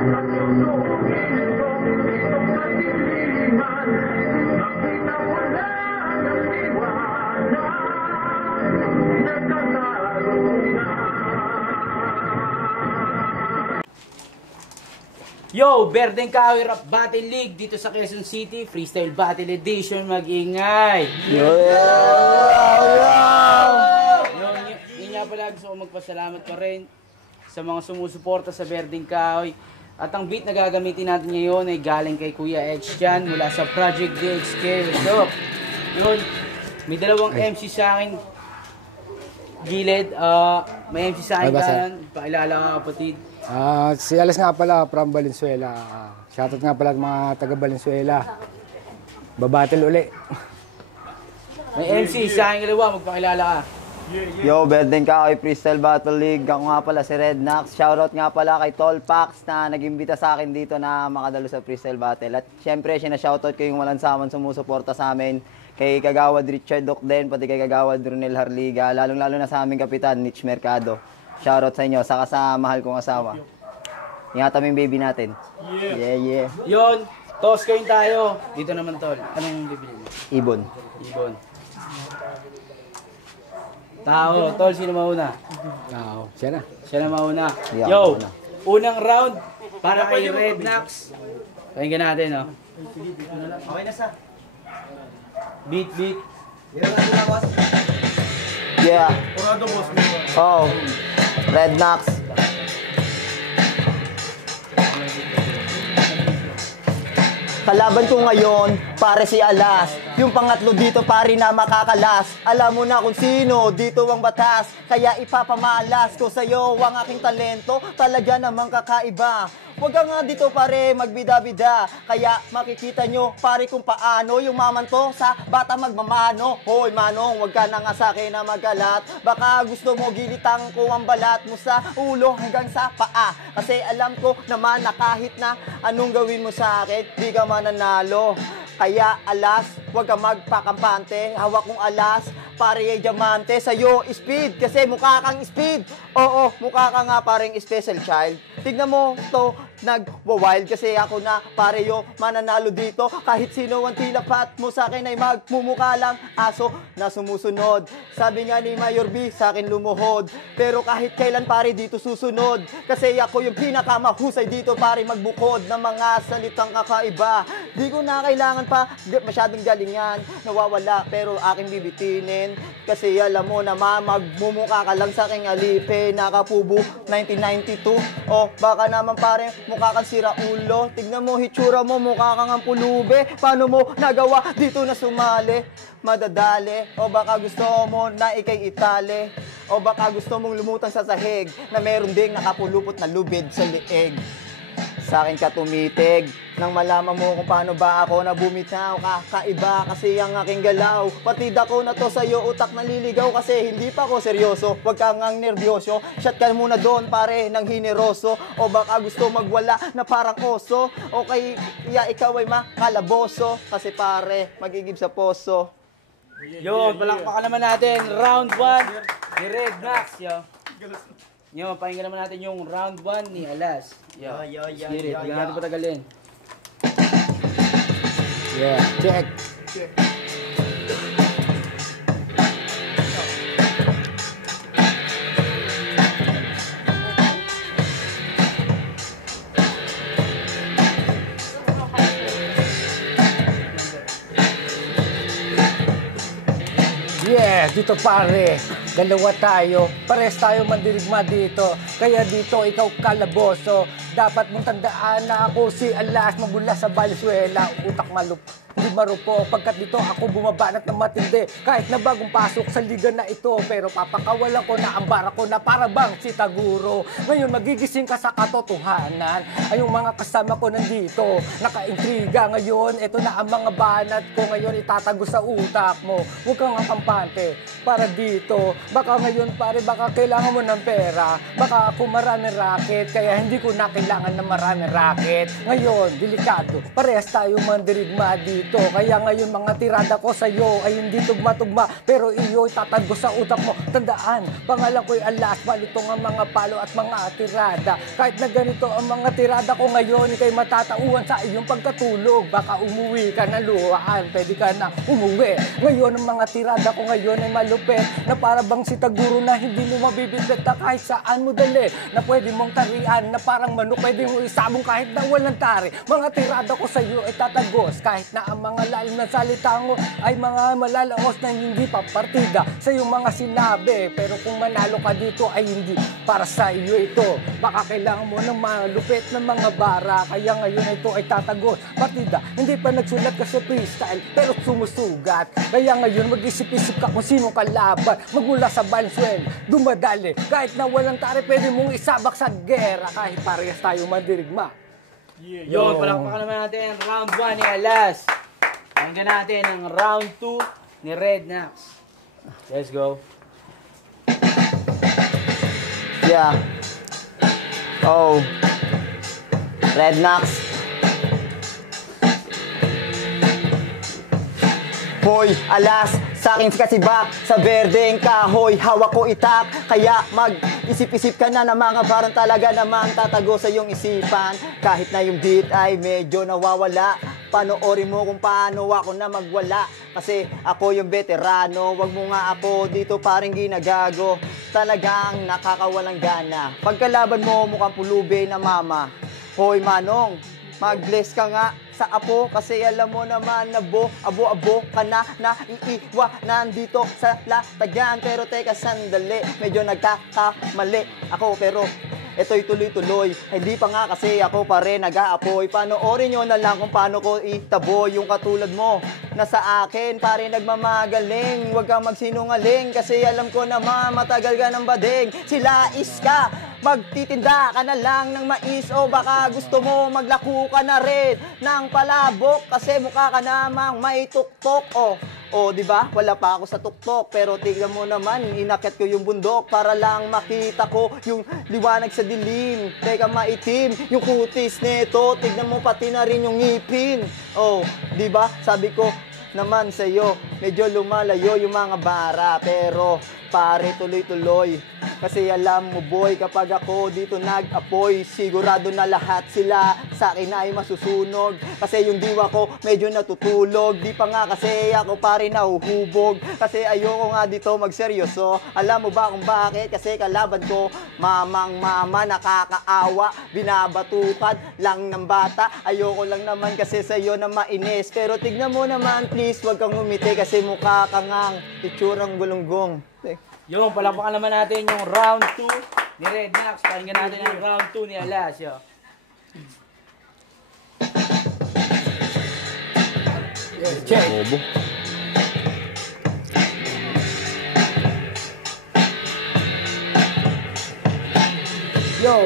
Yo, Berdeng Kahoy Rap Battle League dito sa Quezon City, Freestyle Battle Edition, mag-ingay! Yo! Yun nga pala, gusto ko magpasalamat pa rin sa mga sumusuporta sa Berdeng Kahoy. At ang beat na gagamitin natin ngayon ay galing kay Kuya Edge dyan mula sa Project DXK. So, yun, may dalawang MC sa akin gilid. May MC sa akin kanan, pakilala ka kapatid. Si Alas nga pala from Valenzuela. Shoutout nga pala mga taga Valenzuela. Babattle uli. May MC sa akin kalawa, magpakilala ka. Yo, Berdeng Kahoy Freestyle Battle League. Ako nga pala si Rednax. Shoutout nga pala kay Tolpax na nag-imbita sa akin dito na makadalo sa Freestyle Battle. At syempre, shoutout ko yung walang saman sumusuporta sa amin. Kay Kagawad Richard Docden, pati kay Kagawad Ronel Harliga. Lalong-lalo na sa aming kapitan, Mitch Mercado. Shoutout sa inyo, saka sa mahal kong asawa. Ingatan mo yung baby natin. Yeah. Yun, toss coin tayo. Dito naman, Tol. Anong bibili mo? Ibon. Tao, Tol, sino mauna? Tao, siya na. Siya na mauna. Yeah, Yo, mauna. Unang round para kay Rednax. Pakinggan natin, no? Okay na sa. Beat. Yeah. Purado boss. Oh. Rednax. Kalaban ko ngayon, pare si Alas. Yung pangatlo dito, pare na makakalas. Alam mo na kung sino, dito ang batas. Kaya ipapamalas ko sa'yo ang aking talento. Talaga namang kakaiba. Huwag ka nga dito pare, magbida-bida. Kaya makikita nyo pare kung paano yung mamanto sa bata magmamano. Hoy manong, huwag ka na nga sa'kin na magalat. Baka gusto mo gilitang ko ang balat mo sa ulo hanggang sa paa. Kasi alam ko naman na kahit na anong gawin mo sa akin, di ka mananalo. Kaya alas, huwag ka magpakampante. Hawak kong alas, pare ay diamante. Sa'yo speed, kasi mukha kang speed. Oo, mukha ka nga pareng special child. Tignan mo to, nag-wild kasi ako na pare yo mananalo dito. Kahit sino ang tilapat mo sa akin ay magmumukha lang aso na sumusunod. Sabi nga ni Mayor B, sa akin lumuhod. Pero kahit kailan pare dito susunod. Kasi ako yung pinakamahusay dito pare magbukod ng mga salitang kakaiba. Di ko na kailangan pa masyadong galingan. Nawawala pero aking bibitinin. Kasi alam mo naman magmumukha ka lang sa aking alipe. Nakapubo 1992. O baka naman pare mukha kang sira ulo. Tignan mo hitsura mo, mukha kang ang pulube. Paano mo nagawa dito na sumali? Madadali. O baka gusto mo na ikay itali. O baka gusto mong lumutang sa sahig na meron ding nakapulupot na lubid sa liig. Sa akin ka tumitig nang malaman mo kung paano ba ako na bumitaw. Kakaiba kasi ang aking galaw. Partida ko na to sa'yo, utak naliligaw kasi hindi pa ako seryoso. Huwag kang ang nervyoso. Shot ka muna doon pare ng hineroso. O baka gusto magwala na parang oso. O kaya ikaw ay makalaboso. Kasi pare magigib sa poso. Yun, palakpakan naman natin. Round 1 ni Rednax, yo. Yo, pakinggan naman natin yung round 1 ni Alas. Yo, Spirit, huwag natin patagalin. Yeah, check. Yeah, dito pare. Dalawa tayo. Pares tayo mandirigma dito. Kaya dito ikaw kalaboso. Dapat mong tandaan na ako si Alas mabula sa Valenzuela. Utak hindi marupo. Pagkat dito ako bumabanat ng matindi. Kahit na bagong pasok sa liga na ito. Pero papakawalan ko na ang bara ko na para bang si Taguro. Ngayon magigising ka sa katotohanan. Ay yung mga kasama ko nandito. Nakaintriga ngayon. Ito na ang mga banat ko ngayon itatago sa utak mo. Huwag kang ang kampante para dito. Baka ngayon pare baka kailangan mo ng pera. Baka ako maraming racket kaya hindi ko na kailangan na marami racket. Ngayon, delikado, parehas tayo mandirigma dito. Kaya ngayon mga tirada ko sa'yo ay hindi tugma-tugma, pero iyo tatago sa utak mo. Tandaan, pangalan ko'y Alas, malutong ang mga palo at mga tirada. Kahit na ganito ang mga tirada ko ngayon, ikay matatauhan sa iyong pagkatulog. Baka umuwi ka na luhaan, pwede ka na umuwi. Ngayon ang mga tirada ko ngayon ay malupit, na para bang si Taguro na hindi mo mabibitbit na kahit saan mo dali. Na pwede mong tarian, na parang manok pwede mong isabong kahit na walang tari. Mga tirada ko sa iyo ay tatagos, kahit na ang mga lalim na salita mo ay mga malalaos na hindi pa partida sa iyong mga sinabi. Pero kung manalo ka dito ay hindi para sa iyo ito. Baka kailangan mo ng malupit na mga bara, kaya ngayon ito ay tatagos. Partida, hindi pa nagsulat ka sa freestyle, pero sumusugat. Kaya ngayon mag-isip-isip ka kung sino kalaban. Magmula sa Valenzuela, dumadali, kahit na walang tari, pwede mong isabak sa gera, kahit parehas tayo mandirigma. Yun, palakpakan naman natin ang round 1 ni Alas. Hanggang natin ang round 2 ni Red Nax. Let's go. Yeah. Oh. Red Nax. Hoy, Alas, sa akin kasibak, sa berdeng kahoy, hawak ko itak. Kaya mag-isip-isip ka na mga parang talaga namang tatago sa iyong isipan. Kahit na yung beat ay medyo nawawala, panoorin mo kung paano ako na magwala. Kasi ako yung veterano, wag mo nga ako dito parang ginagago. Talagang nakakawalang gana, pagkalaban mo mukhang pulubi na mama. Hoy Manong, mag-bless ka nga sa apo, kasi alam mo naman na abo-abo ka na iiwanan dito sa latagan. Pero teka sandali, medyo nagkakamali ako, pero ito'y tuloy-tuloy. Hindi pa nga kasi ako pa rin nag-aapoy. Panoorin nyo na lang kung paano ko itaboy yung katulad mo na sa akin pare nagmamagaling. Huwag kang magsinungaling, kasi alam ko naman matagal ka ng bading. Sila iska, magtitinda ka na lang ng mais, o baka gusto mo maglako ka na rin ng palabok, kasi mukha ka namang may tuktok. O di ba? Wala pa ako sa tuktok, pero tignan mo naman, inakyat ko yung bundok para lang makita ko yung liwanag sa dilim. Teka, maitim yung kutis nito, tignan mo pati na rin yung ngipin. Di ba? Sabi ko naman sa iyo, medyo lumalayo yung mga bara, pero pare tuloy-tuloy. Kasi alam mo boy, kapag ako dito nag-apoy, sigurado na lahat sila sa akin ay masusunog. Kasi yung diwa ko medyo natutulog, di pa nga kasi ako pare nahuhubog. Kasi ayoko nga dito magseryoso. Alam mo ba kung bakit? Kasi kalaban ko mamang mama, nakakaawa, binabatukan lang ng bata. Ayoko lang naman kasi sa'yo na mainis, pero tignan mo naman please, wag kang umiti, kasi mukha kang ang itsurang bulunggong. Yung palakpakan naman natin yung round 2 ni Red Nax. Pakinggan natin yung round 2 ni Alas. Yo. Check. Yo.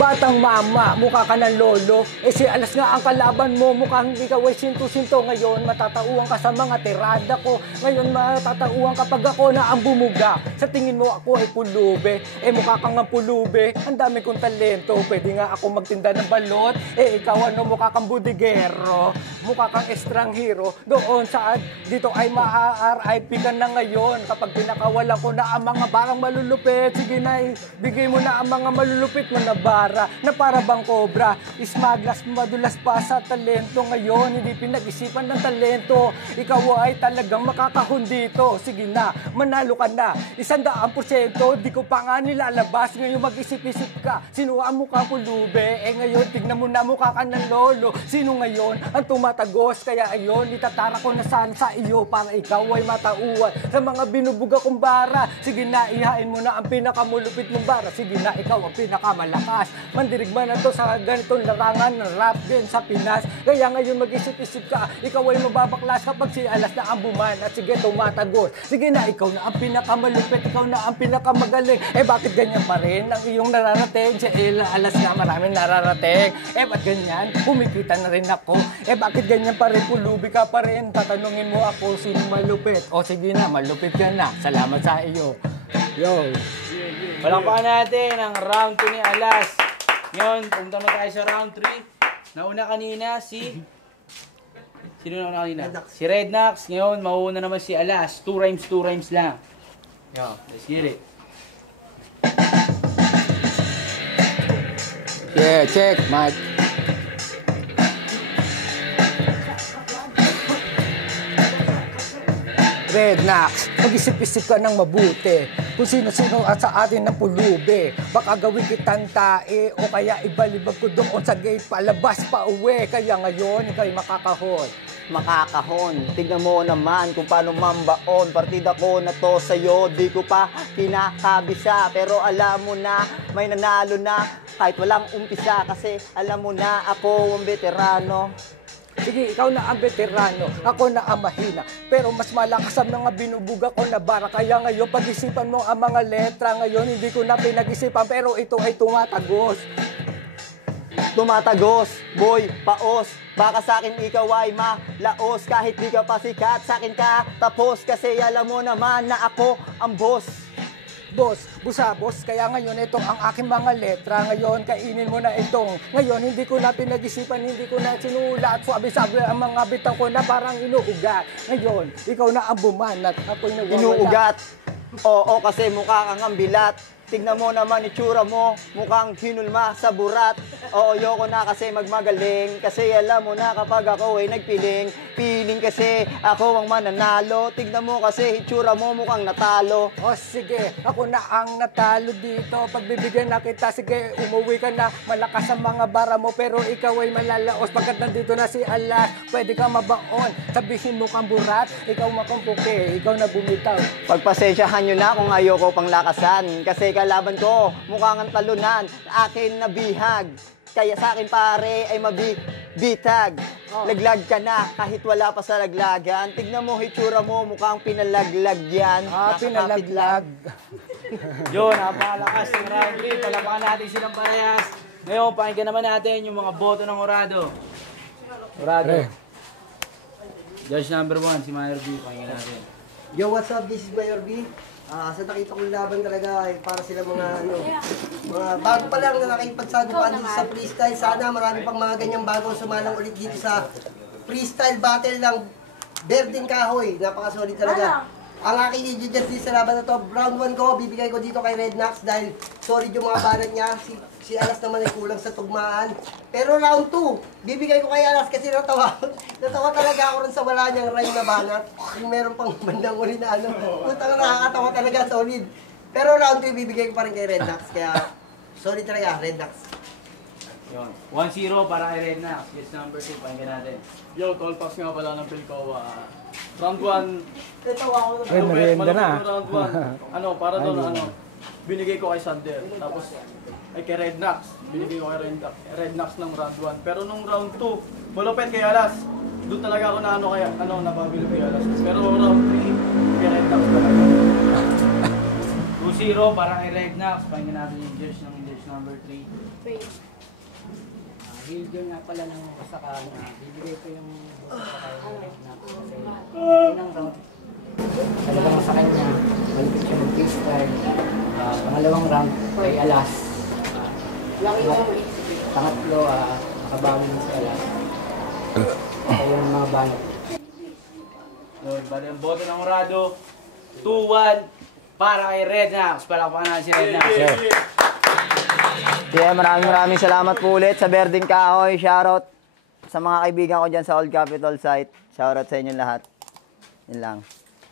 Batang mama, mukha ka ng lolo. Si Alas nga ang kalaban mo, mukhang ikaw ay sinto-sinto. Ngayon matatauhan ka sa mga tirada ko. Ngayon matatauhan kapag ako na ang bumuga. Sa tingin mo ako ay pulube, mukha kang ang pulube. Ang dami kong talento, pwede nga ako magtinda ng balot. Ikaw ano, mukha kang budigero, mukha kang estranghero. Doon sa dito ay ma-RIP ka na ngayon. Kapag pinakawala ko na ang mga barang malulupit, sige na, bigay mo na ang mga malulupit mo na bara, na para bang cobra. Ismaglas, madulas pa sa talento. Ngayon hindi pinag-isipan ng talento. Ikaw ay talagang makakahon dito. Sige na, manalo ka na 100%. Di ko pa nga nilalabas. Ngayon mag-isip-isip ka, sino ang mukha pulube? Ngayon tignan mo na, mukha ka ng lolo. Sino ngayon ang tumatagos? Kaya ayun, itatara ko na sana sa iyo para ikaw ay matauhan sa mga binubuga kong bara. Sige na, ihain mo na ang pinakamulupit mong bara. Sige na, ikaw ang pinakamalakas. Mandirigma na to sa ganitong larangan ng rap din sa Pinas. Kaya ngayon mag-isip-isip ka, ikaw ay mababaklas kapag si Alas na ang buman at sige tumatagos. Sige na, ikaw na ang pinakamalupit, ikaw na ang pinakamagaling. Bakit ganyan pa rin ang iyong nararating? Si Alas nga maraming nararating. Ba't ganyan? Kumikita na rin ako. Bakit Bakit ganyan pa rin? Pulubi ka pa rin. Tatanungin mo ako sino malupit. O sige na, malupit ka na. Salamat sa iyo. Yo. Palakpakan natin ang round 2 ni Alas. Ngayon, punta mo tayo sa round 3. Nauna kanina si... Sino nauna kanina? Si Rednax. Ngayon, mauuna naman si Alas. 2 rhymes lang. Yo, let's get it. Yeah, check, Mike. Rednax, mag-isip-isip ka ng mabuti kung sino-sino at sa atin ng pulubi. Baka gawin kitang tae o kaya ibalibag ko doon sa gate palabas pa uwi. Kaya ngayon, ikaw'y makakahon. Makakahon, tignan mo naman kung paano mambaon. Partida ko na to sa'yo, di ko pa kinakabisa. Pero alam mo na, may nanalo na kahit walang umpisa. Kasi alam mo na, ako ang veterano. Sige, ikaw na ang veterano, ako na ang mahina. Pero mas malakas ang mga binubuga ko na bara. Kaya ngayon, pag-isipan mo ang mga letra. Ngayon, hindi ko na pinag-isipan, pero ito ay tumatagos. Tumatagos, boy, paos. Baka sa akin ikaw ay malaos. Kahit di ka pa sikat, sa akin ka tapos. Kasi alam mo naman na ako ang boss. Boss, busabos, kaya ngayon ito ang aking mga letra. Ngayon, kainin mo na itong. Ngayon, hindi ko na pinag-isipan, hindi ko na sinulat. Sabi-sabi ang mga bitang ko na parang inuugat. Ngayon, ikaw na ang bumanat. Ako'y nawawala. Inuugat. Oo, kasi mukha kang ambilat. Tignan mo naman itsura mo, mukhang hinulma sa burat. Oo, yoko na kasi magmagaling. Kasi alam mo na kapag ako ay nagpiling, piling kasi ako ang mananalo. Tignan mo kasi itsura mo mukhang natalo. O sige, ako na ang natalo dito. Pagbibigyan na kita, sige, umuwi ka na. Malakas ang mga bara mo, pero ikaw ay malalaos. Pagkat nandito na si Alas, pwede ka mabaon. Sabihin mo kang burat, ikaw makumpuke, ikaw na bumitaw. Pagpasensyahan nyo na kung ayoko pang lakasan. Kasi kalaban ko, mukhang ang talunan, akin na bihag. Kaya sa akin pare ay mabitag. Laglag ka na kahit wala pa sa laglagan. Tignan mo hitsura mo, mukhang pinalaglag yan. Nakakapit lang. Yun, napakalakas ng round 3. Palapakan natin silang parehas. Ngayon, pakinggan naman natin yung mga boto ng Orado. Orado. Judge number 1, si Mayor B. Pakinggan natin. Yo, what's up? This is Mayor B. Sa nakita kong laban talaga ay para sila mga mga bago pa lang na nakipagsagupan dito sa freestyle. Sana marami pang mga ganyang bagong sumalang ulit dito sa freestyle battle ng Berdeng Kahoy. Napaka-solid talaga. Ang aking i-judge dito sa laban na to, round 1 ko, bibigay ko dito kay Rednax dahil solid yung mga banat niya. Si Alas naman ay kulang sa tugmaan. Pero round 2, bibigay ko kay Alas kasi natawa talaga ako rin sa wala niyang rhyme na banat. Yung meron pang bandang uli na putang nakakatawa talaga, solid. Pero round 3, bibigay ko pa rin kay Rednax. Kaya solid talaga, Rednax. Yun. 1-0 para kay Rednax. Yes, number 2. Pakinggan natin. Yo, tall pass nga pala ng Pilcoa. Round 1. Natawa ako na. Ay, merienda na. Round 1. Para doon, binigay ko kay Sander. Tapos, ay kay Rednax. Binigay ko kay Rednax ng round 1. Pero nung round 2, malupit kay Alas. Doon talaga ako na napabili kay Alas. Pero round 3, kay Rednax talaga. 2-0 para kay Rednax. Pakinggan natin yung judge number 3. Video nga pala ng kasaka na bibigay ko yung unang round. Talagang sa kanya, malupit siya mag-freestyle. Pangalawang round kay Alas. Pangatlo, nakabawi na si Alas. Kaya yung mga banat. Yun, bali ang boto ng Orado. 2-1 para kay Rednax. Palakpakan natin si Rednax. Kaya maraming salamat po ulit sa Berdeng Kahoy. Shoutout sa mga kaibigan ko dyan sa Old Capitol site. Shoutout sa inyo lahat. Yun lang.